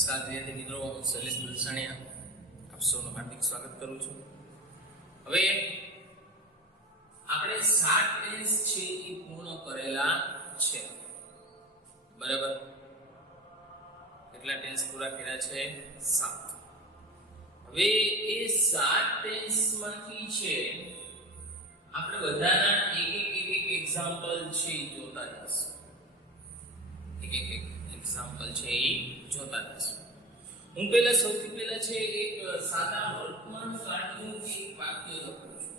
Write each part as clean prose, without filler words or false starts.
નમસ્કાર વિદ્યાર્થી મિત્રો, હું શૈલેષ આપ સૌનું હાર્દિક સ્વાગત કરું છું. હવે આપણે 7 ટેન્સ છે એ પૂર્ણ કરેલા છે. બરાબર, કેટલા ટેન્સ પૂરા કર્યા છે? 7. હવે એ 7 ટેન્સ માંથી છે આપણે બધાના એક એક્ઝામ્પલ છે જોતા જઈશું. એક એક્ઝામ્પલ છે એ જોતા જઈશું. હું સૌથી પહેલા છે એક સાદા વર્તમાન કાળનું એક વાક્ય લખું છું.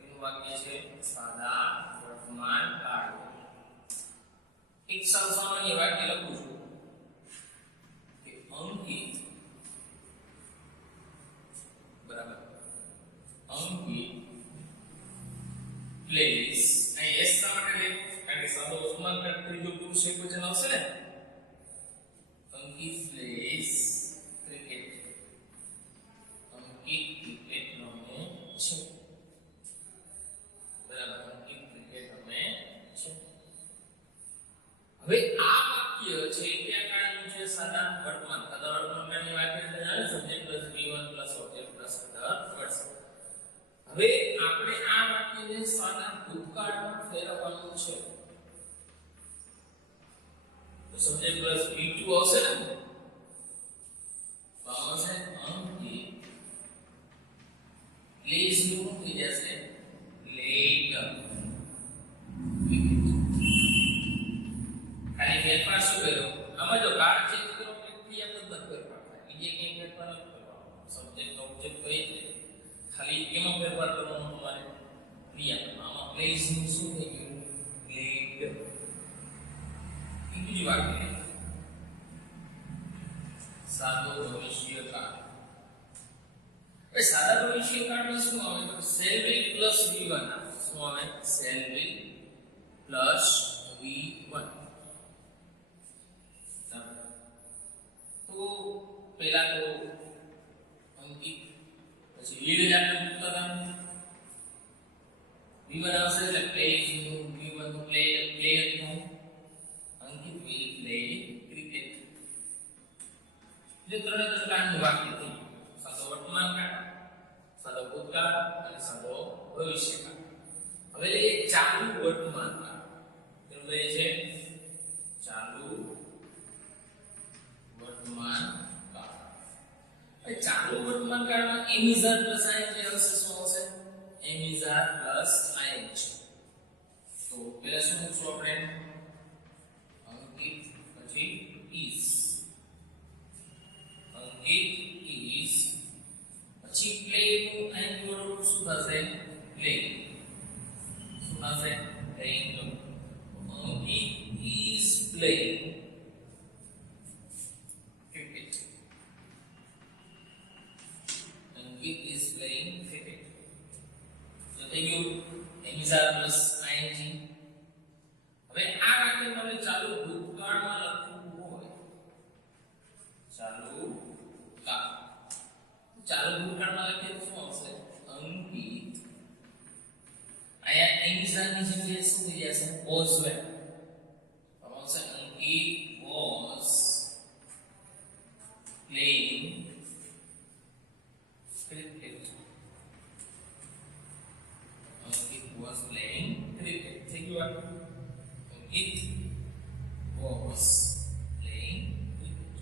એનું વાક્ય છે સાદા વર્તમાન કાળ. એક સામાન્ય વાક્ય લખું છું કે અંકિત, બરાબર, અંકિત પ્લેસ. અહીં એસ શા માટે લે? કારણ કે સાદો વર્તમાન કાળ ત્રીજો પુરુષ એકવચન આવશે ને. અંકિત પ્લેસ ક્રિકેટ. અંકિત ક્રિકેટ રમે છે. બરાબર, અંકિત ક્રિકેટ રમે છે. હવે આ વાક્ય છે કયા કાળનું છે? સાદા વર્તમાન. સાદા વર્તમાન કાળની વાત કરીએ ત્યારે subject plus V1 plus object plus the word. હવે આપણે આ વાક્યને સાદા ભૂતકાળમાં ફેરવવાનું છે. તો સબ્જેક્ટ પ્લસ V2 આવશે ને, તો આવશે અંકિત પ્લેસ નું થઈ જશે પ્લેડ. ખાલી ફેરફાર શું કર્યો? આમાં જો કાળ ચેન્જ કરો કે ક્રિયાપદ ફેરફાર થાય, બીજે કંઈ ફેરફાર નથી કરવાનો. સબ્જેક્ટ ઓબ્જેક્ટ તો એ જ રહે, ખાલી એમાં ફેરફાર કરવાનો તમારે ક્રિયાપદ. આમાં પ્લેસ નું શું થઈ ગયું? પ્લેડ. બીજી વાત કરીએ, સાદો ભવિષ્યકાળ. હવે સાદા ભવિષ્યકાળમાં શું આવે? તો shall be પ્લસ V1 આવે. શું આવે? shall be plus V1. તો પહેલા તો અંકિત, પછી લીડ જ આપણે મૂકતા હતા. V1 આવશે એટલે પ્લે નું V1 નું પ્લે નું અંકિત will play cricket. જે ત્રણે ત્રણ કાળનું વાક્ય થયું. સાદો વર્તમાન કાળ, સાદો ભૂતકાળ અને સાદો ભવિષ્યકાળ. હવે એક ચાલુ વર્તમાન કાળ. એનું કહે છે ચાલુ વર્તમાન કાળ. હવે ચાલુ વર્તમાન કાળમાં એમિઝાર પ્લસ આઈએનજી આવશે. શું આવશે? એમિઝાર પ્લસ આઈએનજી. તો પહેલા શું મૂકશું આપણે? અંકિત પછી is. અંકિત is પછી પ્લે નું આઈએનજી વડું શું થશે? પ્લે. શું થશે? Playing. Ankit is playing cricket. Ankit is playing cricket. તો થઈ ગયું એમિઝાર પ્લસ આઈએનજી. હવે આ વાક્ય તમને ચાલુ ભૂતકાળમાં લખવું હોય, ચાલુ કાળ, ચાલુ ભૂતકાળમાં લખીએ તો શું આવશે? અંકિત. આયા એમિઝારની જગ્યાએ શું થઈ જશે? Was were. તો આવશે Ankit was playing cricket. Ankit was playing cricket. થઈ ગયું. It was playing cricket.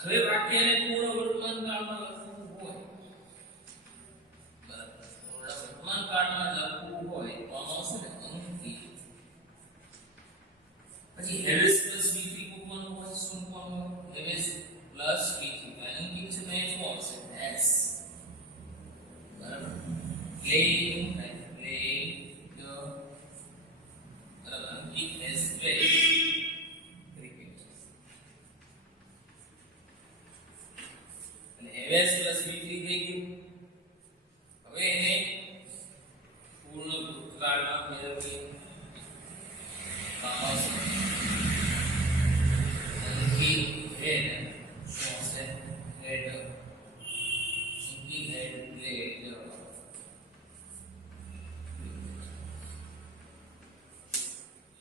હવે વાક્યને પૂર્ણ વર્તમાન કાળમાં લખવું હોય, બરાબર, પૂર્ણ વર્તમાન કાળમાં લખવું હોય તો આમાં આવશે ને અંકિત. પછી હેવેસ પ્લસ V3 મૂકવાનું હોય. શું મૂકવાનું હોય? હેવેસ પ્લસ V3. અંકિત છે તો એ શું આવશે? S. બરાબર, playing It has played cricket. અને has plus V3 થઈ ગયું. હવે એને પૂર્ણ ભૂતકાળમાં ફેરવીએ. અંકિત had. શું હશે? Had. Ankit had played.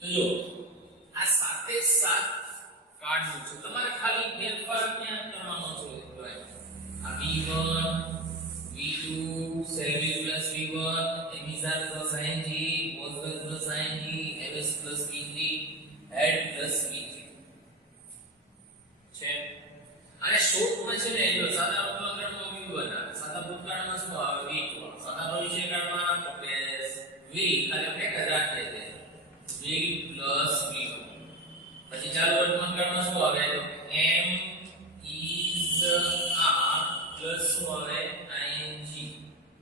જો આ 7 એ 7 આટલું છે. તમારે ખાલી ફેરફાર ક્યાં કરવાનો છે આ v1 v2 સેલ્યુલર plus v1 am is are plus ing મોઝર plus ing ms plus v3 had plus v3 છે. અને શોર્ટમાં છે ને જો સાદા અવતરણમાં v1 આવે, સાદા ભૂતકાળમાં શું આવે v2, સાદા ભવિષ્યકાળમાં તો કે v ખાલી આપણે એક જ રાખીએ છે v પ્લસ v1. પછી ચાલુ વર્તમાનકાળમાં શું આવે તો m is r પ્લસ શું આવે ing.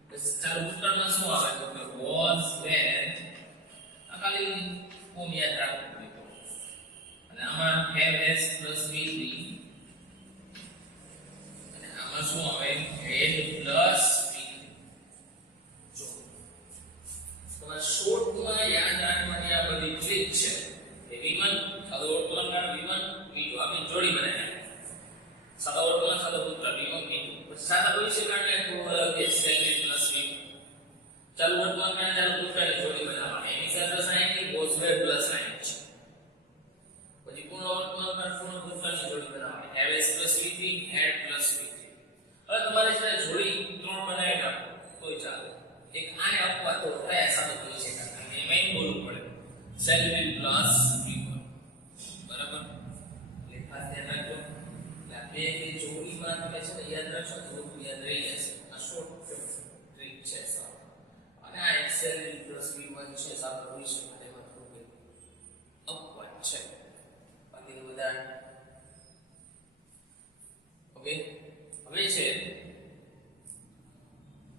પછી ચાલુ ભૂતકાળમાં શું આવે તો કે was when. આ ખાલી ફોર્મ યાદ રાખવું પડે. અને આમાં have has પ્લસ v3 અને આમાં શું આવે had પ્લસ v3. જો તમારે શોર્ટમાં યાદ રાખવાની આ બધી ટ્રીક છે. v1 સાદો વર્તમાનકાળ v1 v2 આપણે જોડી બનાવ્યા. સાદા વર્તમાન સાદો ભૂતકાળ v1 v2. પછી સાદા ભવિષ્યકાળને થોડું અલગ છે સેલ્યુલર પ્લસ v. ચાલુ વર્તમાનકાળ ચાલુ ભૂતકાળની જોડી બનાવવાની એમિઝાર પ્લસ ing બોઝવેર પ્લસ ing. પછી પૂર્ણ વર્તમાનકાળ પૂર્ણ ભૂતકાળની જોડી બનાવવાની has plus v3 had plus v3. હવે તમારે છે જોડી ત્રણ બનાવી નાખો તોય ચાલે. એક આને આપવા તો કયા સાદો ભવિષ્યકાળ એમાં બોલવું પડે સેલ્યુલર પ્લસ v1 બરાબર. એટલે ખાસ ધ્યાન રાખજો કે આ બે કે જોડીમાં તમે છે ને યાદ રાખશો તો યાદ રહી જશે. આ શોર્ટ ટ્રીક છે સાહેબ. અને આ સેલ્યુલર પ્લસ v1 છે સાદો ભવિષ્યકાળ એમાં થોડું અપવાદ છે. બાકી બધા ઓકે. હવે છે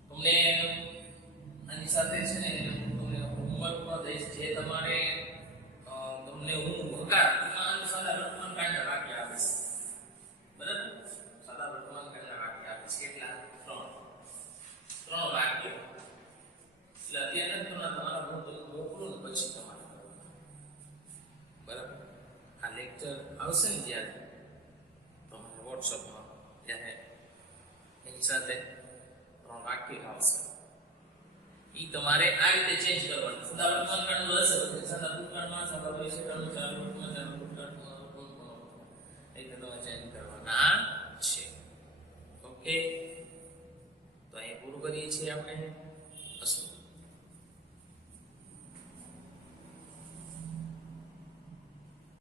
તમને આની સાથે છે ને તમને હોમવર્કમાં દઈશ જે તમારે તમને હું હકારાત્મક સાદા વર્તમાનકાળના વાક્ય આપીશ બરાબર. સાદા વર્તમાનકાળના વાક્ય આપીશ કેટલા ત્રણ વાક્યો. એટલે અત્યારે તમારા મોકલું ને પછી તમારે બરાબર. આ લેક્ચર આવશે ને જ્યારે તમારે વોટ્સઅપમાં ત્યારે એની સાથે ત્રણ વાક્ય આવશે. ઈ તમારે આ રીતે ચેન્જ કરવાનું. સાદા વર્તમાનકાળનું હશે તો સાદા ભૂતકાળમાં સાદા ભવિષ્યકાળનું ચાલુ વર્તમાન ચાલુ ભૂતકાળનું એ રીતે તમે ચેન્જ કરવાના છે. ઓકે તો અહીં પૂરું કરીએ છીએ આપણે.